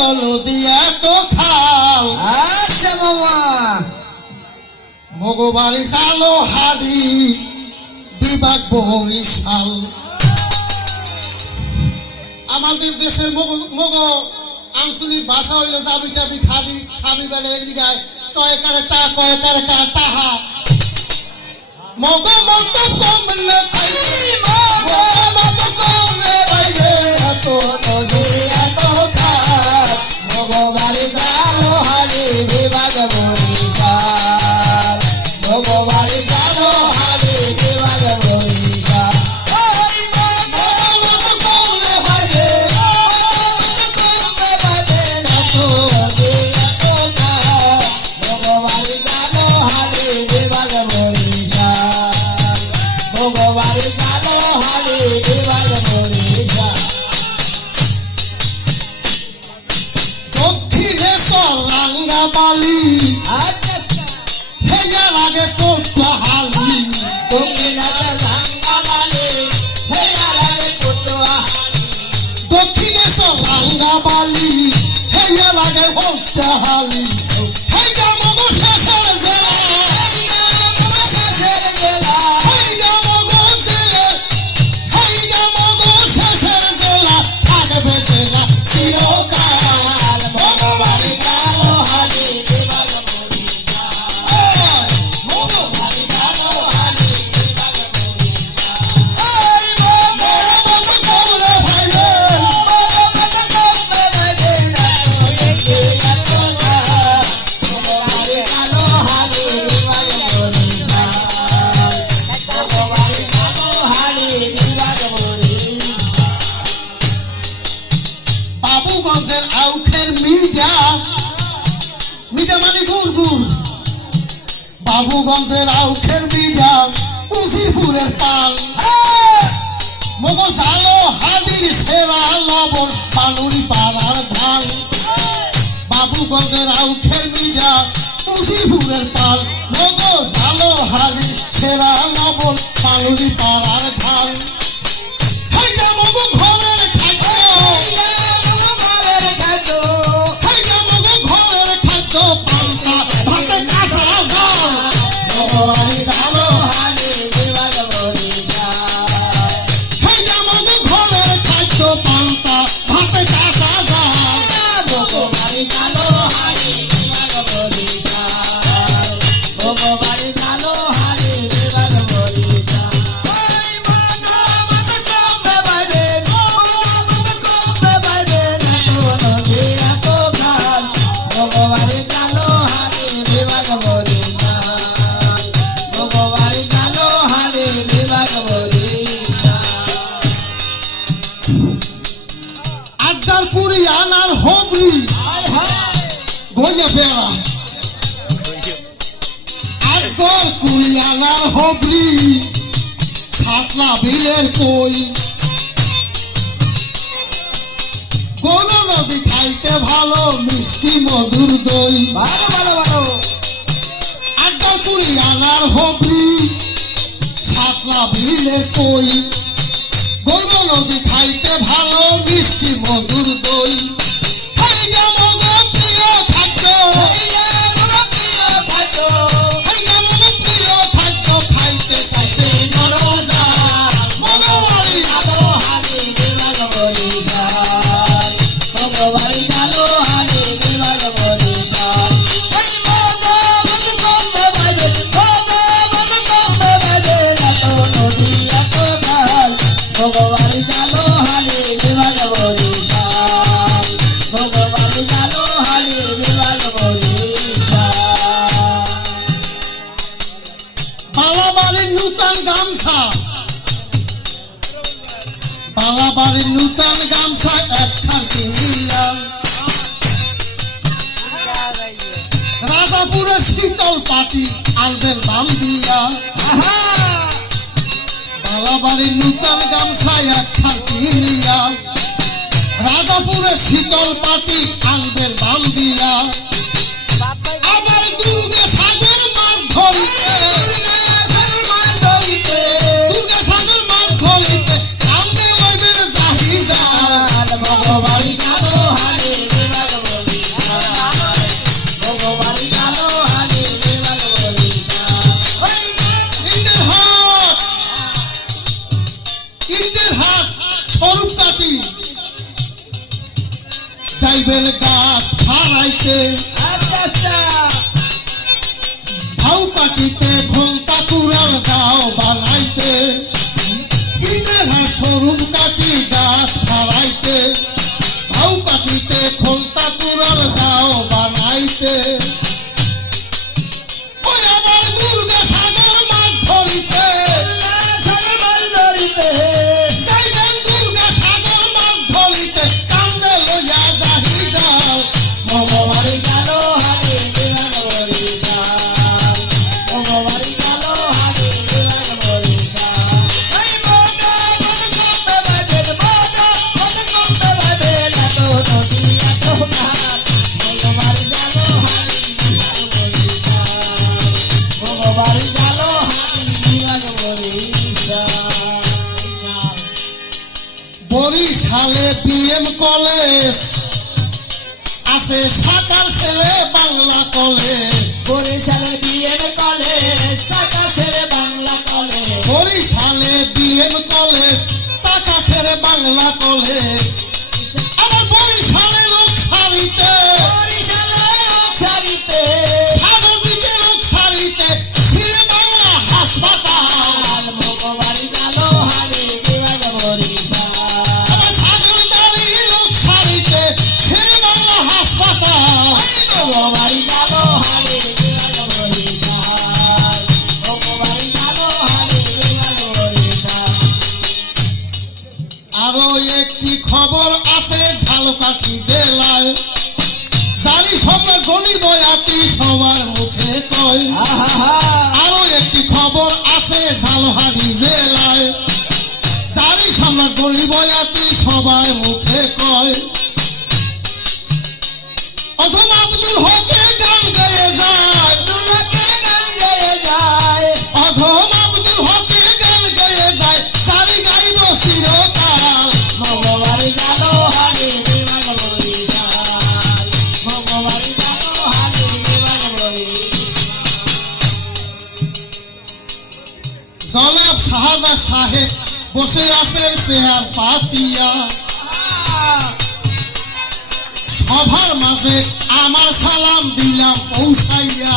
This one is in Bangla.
নদী এত খাল। আচ্ছা মামা। মগবাড়ি জালো হাড়ি বিভাগ বরিশাল। আমাদের দেশের মগ আঞ্চলিক ভাষা হইলো যাবি টাবি খাবি খাবি বেড়ে একদিকে টয় কারে টা কয় কারে কা তাহা। মগ মত কমলে পাইছি মগ মত কমলে পাইবে এত নদী এত খাল। মগবাড়ি জালো হাড়ি বিভাগ বরিশাল। মগবাড়ি জালো হাড়ি বিভাগ বরিশাল। ওই মগ মত কমলে পাইবে এত নদী এত খাল। মগবাড়ি জালো হাড়ি বিভাগ বরিশাল। মগবাড়ি জালো হাড়ি বিভাগ বরিশাল। দক্ষিণেশ্বর রাঙ্গাবালি আচ্ছা হেয়া লাগে কোটহালি। দক্ষিণেশ্বর রাঙ্গাবালি হেয়ার আগে কোটহালি। দক্ষিণেশ্বর রাঙ্গাবালি হেয়া লাগে কোটহালি। হেয়া মগ শেষের জেলা হেয়া মগ শেষের জেলা। হেয়া মগ শেষের জেলা থাকবে জেলা চিরকাল। মগবাড়ি জালো হাড়ি বিভাগ বরিশাল। মগবাড়ি জালো হাড়ি বিভাগ বরিশাল। ওই মগ মগ কমলে ভাইবে মগ কমবে বাইবে না নদী এত খাল। মগবাড়ি জালো হাড়ি বিভাগ বরিশাল। মগবাড়ি জালো হাড়ি বিভাগ বরিশাল। বাবুগঞ্জের আউখের মির্জা মির্জা মানে গুড় গুড়। বাবুগঞ্জের আউখের মির্জা উজিরপুরের পাল। মগ জালো হাদির সেরা লবণ পালুরি পাড়ার ধান। বাবুগঞ্জের আউখের মির্জা উজিরপুরের পাল। মগ জালো হাদির সেরা লবণ পালুরি পাড়ার ধান। হেইটা মগ ঘরের খাদ্য ঘরের খাদ্য। হেইটা মগ ঘরের খাদ্য পান্তা ভাতে কাঁচা ঝাল। মগবাড়ি জালো হাড়ি বিভাগ বরিশাল। হেইটা মগ ঘরের খাদ্য পান্তা ভাতে কাঁচা ঝাল। মগবাড়ি জালো হাড়ি বিভাগ বরিশাল। মগবাড়ি জালো হাড়ি বিভাগ বরিশাল। ওই মগ মত কমবে বাইবে মগ কমবে বাইবে এত নদী এত খাল। মগবাড়ি জালো হাড়ি বিভাগ বরিশাল। মগবাড়ি জালো হাড়ি বিভাগ বরিশাল। আড্ডারপুরি আনার হবরি হায় হায়। গইয়া বেড়া। আড্ডার কুরিয়ানার হবরি ছাতলা বিলের কই। গৌর নদী খাইতে ভালো মিষ্টি মধুর দই। ভালো ভালো ভালো। আড্ডার কুরিয়ানার হবরি ছাতলা বিলের কই। গৌর নদী খাইতে ভালো মিষ্টি মধুর দই। হেইটা মগ প্রিয় খাদ্য হেয়া মগ প্রিয় খাদ্য। হেইটা মগ প্রিয় খাদ্য খাইতে চাইছে নরজাল। মগবাড়ি জালো হাড়ি বিভাগ বরিশাল। মগবাড়ি জালো হাড়ি বিভাগ বরিশাল। ওই মগ মত কমবে বাইবে মগ মত কমবে বাইবে এত নদী এত খাল। মগবাড়ি জালো হাড়ি বিভাগ বরিশাল। মগবাড়ি জালো হাড়ি বিভাগ বরিশাল। বালাবাড়ির নূতন গামছা বালাবাড়ির নূতন গামছা একখান কিনিলাম। রাজাপুরের শীতল পাটি আনবেন দাম দিয়া। আহা। বালাবাড়ির নূতন গামছা একখান কিনিলাম। রাজাপুরের শীতল পাটি আনবেন দাম দিয়া। আবার দুর্গে সাগর মাছ ধরিতে দুর্গে সাগর মাছ ধরিতে কান্দে লইবে জাহি জাল। মগবাড়ি জালো হাড়ি বিভাগ যাইবেন গাছ ফাড়াইতে আচ্ছা আচ্ছা ভাউ কাটিতে ঘন্টা কুড়াল গাও বানাইতে ইটের স্বরূপ কাটি গাছ ফাড়াইতে ভাউ কাটিতে ঘন্টা কুড়াল গাও বানাইতে ওই আবার দুর্গে সাগর মাছ ধরিতে সাগর মাছ ধরিতে যাইবেন দুর্গে সাগর মাছ ধরিতে কান্দে লইয়া যাহি যাও ভগবারি গেল হারে বিমান বরিশাল ভগবারি গেল হারে বিমান বরিশাল ওই মগা মদকুম্বে বাজের মগা মদকুম্বে বাজের এত নদী এত ঘাট ভগবারি গেল হারে বিমান বরিশাল ভগবারি গেল হারে বিমান বরিশাল বরিশালে বিএম কলেজ আছে সাকার ছেলে বাংলা কলেজ বরিশালের বিএম কলেজ সাকাশের বাংলা কলেজ বরিশালে বিএম কলেজ সাকাশের বাংলা কলেজ আবার বরিশালে লোক সারিতে বরিশালের লোকসারিতে সাগরদিকে লোক সারিতে ছিঁড়ে বাংলা হাসপাতাল ভগবারি গেল হারে বিমান বরিশাল আবার সাগরদারি লোক সারিতে ছিঁড়ে বাংলা হাসপাতাল ভগবারি গেল হারে বিমান বরিশাল ভগবারি গেল হারে বিমান বরিশাল আরো একটি খবর আছে ঝালকাঠি জেলায় জারি সম্রাট গনি বয়াতি সবার মুখে কয় আহা আরো একটি খবর আছে ঝালকাঠি জেলায় জারি সম্রাট গনি বয়াতি সবার মুখে কয় অথবা আব্দুল হকে গান গেয়ে যায় দুলকে গান গেয়ে যায় অথবা আব্দুল হকে গান গেয়ে যায় সারি গাইব চিরকাল ভগবারি গেল হারে বিমান বরিশাল ভগবারি গেল হারে বিমান বরিশাল জনাব শাহজাদ সাহেব বসে আছেন চেয়ার পাতিয়া সভার মাঝে আমার সালাম দিলাম পৌঁছাইয়া